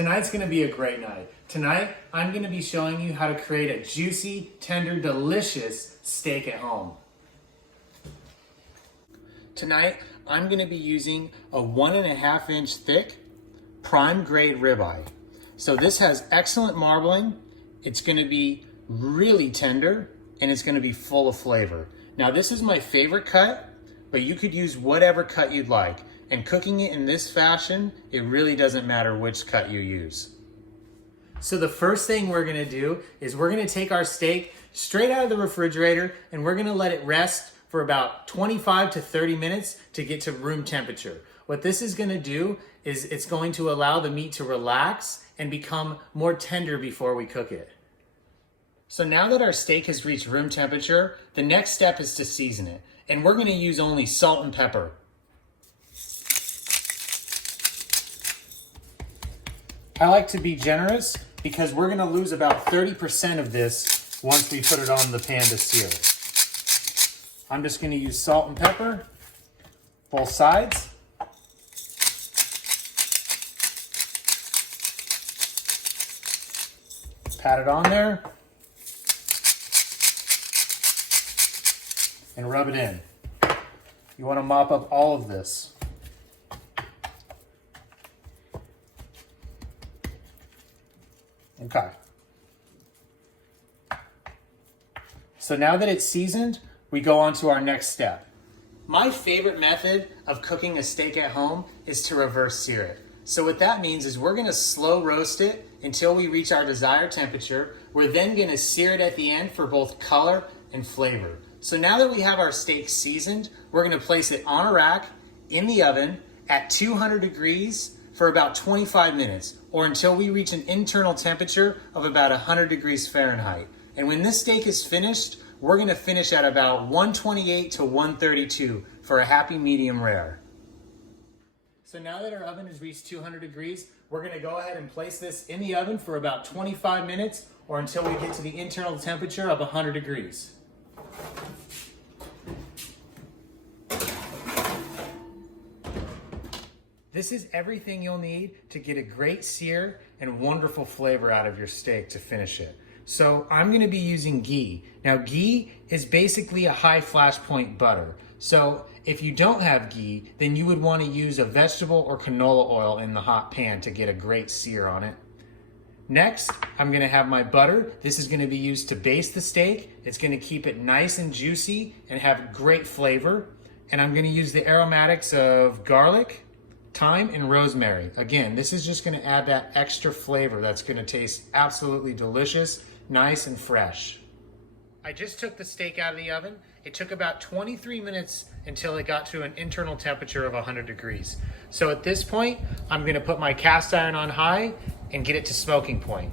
Tonight's gonna be a great night. Tonight, I'm gonna be showing you how to create a juicy, tender, delicious steak at home. Tonight, I'm gonna be using a 1.5 inch thick prime grade ribeye. So this has excellent marbling, it's gonna be really tender, and it's gonna be full of flavor. Now this is my favorite cut, but you could use whatever cut you'd like. And cooking it in this fashion, it really doesn't matter which cut you use. So the first thing we're gonna do is we're gonna take our steak straight out of the refrigerator and we're gonna let it rest for about 25 to 30 minutes to get to room temperature. What this is gonna do is it's going to allow the meat to relax and become more tender before we cook it. So now that our steak has reached room temperature, the next step is to season it. And we're gonna use only salt and pepper. I like to be generous because we're gonna lose about 30% of this once we put it on the pan to sear. I'm just gonna use salt and pepper, both sides. Pat it on there. And rub it in. You wanna mop up all of this. Okay. So now that it's seasoned, we go on to our next step. My favorite method of cooking a steak at home is to reverse sear it. So what that means is we're gonna slow roast it until we reach our desired temperature. We're then gonna sear it at the end for both color and flavor. So now that we have our steak seasoned, we're gonna place it on a rack in the oven at 200 degrees for about 25 minutes, or until we reach an internal temperature of about 100 degrees Fahrenheit. And when this steak is finished, we're gonna finish at about 128 to 132 for a happy medium rare. So now that our oven has reached 200 degrees, we're gonna go ahead and place this in the oven for about 25 minutes, or until we get to the internal temperature of 100 degrees. This is everything you'll need to get a great sear and wonderful flavor out of your steak to finish it. So I'm gonna be using ghee. Now ghee is basically a high flash point butter. So if you don't have ghee, then you would wanna use a vegetable or canola oil in the hot pan to get a great sear on it. Next, I'm gonna have my butter. This is gonna be used to baste the steak. It's gonna keep it nice and juicy and have great flavor. And I'm gonna use the aromatics of garlic, thyme, and rosemary. Again, this is just gonna add that extra flavor that's gonna taste absolutely delicious, nice and fresh. I just took the steak out of the oven. It took about 23 minutes until it got to an internal temperature of 100 degrees. So at this point, I'm gonna put my cast iron on high and get it to smoking point.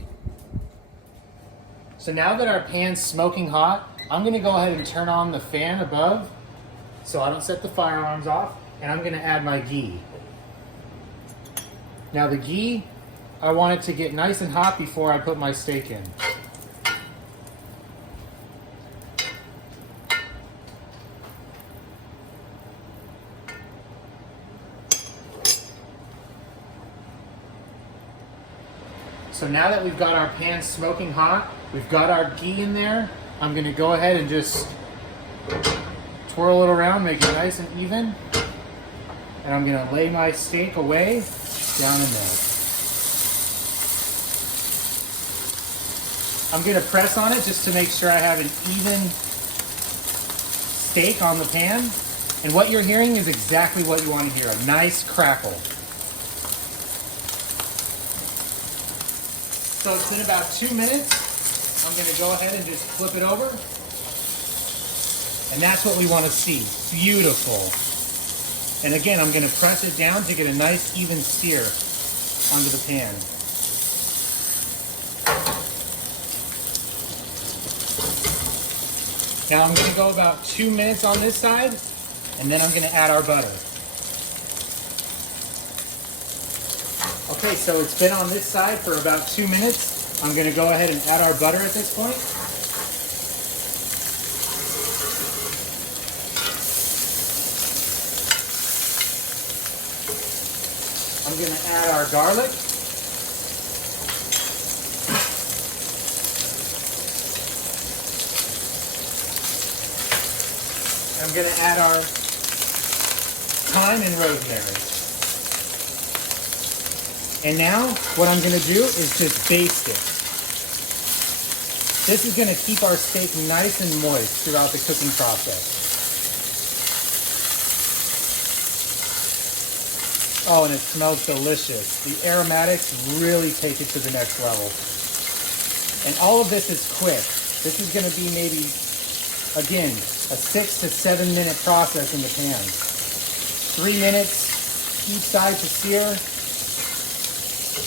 So now that our pan's smoking hot, I'm gonna go ahead and turn on the fan above so I don't set the fire alarms off, and I'm gonna add my ghee. Now the ghee, I want it to get nice and hot before I put my steak in. So now that we've got our pan smoking hot, we've got our ghee in there, I'm gonna go ahead and just twirl it around, make it nice and even. And I'm gonna lay my steak away down in there. I'm gonna press on it just to make sure I have an even steak on the pan. And what you're hearing is exactly what you want to hear, a nice crackle. So it's been about 2 minutes. I'm gonna go ahead and just flip it over. And that's what we want to see, beautiful. And again, I'm gonna press it down to get a nice even sear onto the pan. Now I'm gonna go about 2 minutes on this side, and then I'm gonna add our butter. Okay, so it's been on this side for about 2 minutes. I'm gonna go ahead and add our butter at this point. I'm gonna add our garlic. gonna add our thyme and rosemary. And now what I'm gonna do is just baste it. This is gonna keep our steak nice and moist throughout the cooking process. Oh, and it smells delicious. The aromatics really take it to the next level. And all of this is quick. This is gonna be maybe, again, a 6 to 7 minute process in the pan. 3 minutes each side to sear.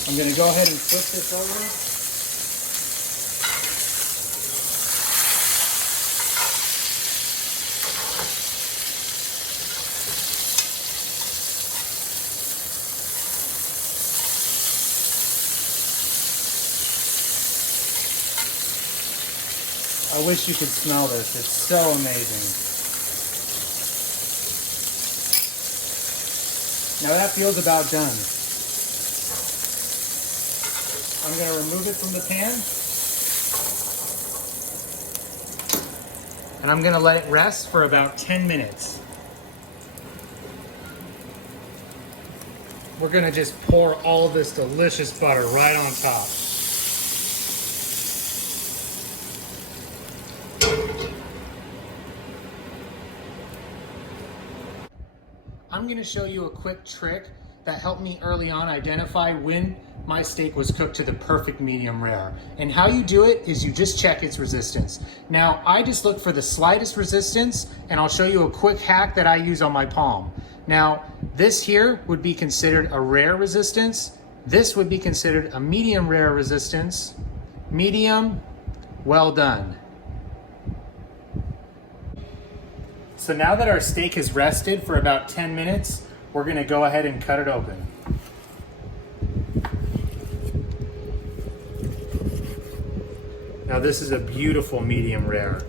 I'm gonna go ahead and flip this over. I wish you could smell this. It's so amazing. Now that feels about done. I'm going to remove it from the pan. And I'm going to let it rest for about 10 minutes. We're going to just pour all of this delicious butter right on top. I'm going to show you a quick trick that helped me early on identify when my steak was cooked to the perfect medium rare. And how you do it is you just check its resistance. Now, I just look for the slightest resistance, and I'll show you a quick hack that I use on my palm. Now, this here would be considered a rare resistance. This would be considered a medium rare resistance. Medium, well done. So now that our steak has rested for about 10 minutes, we're gonna go ahead and cut it open. Now this is a beautiful medium rare.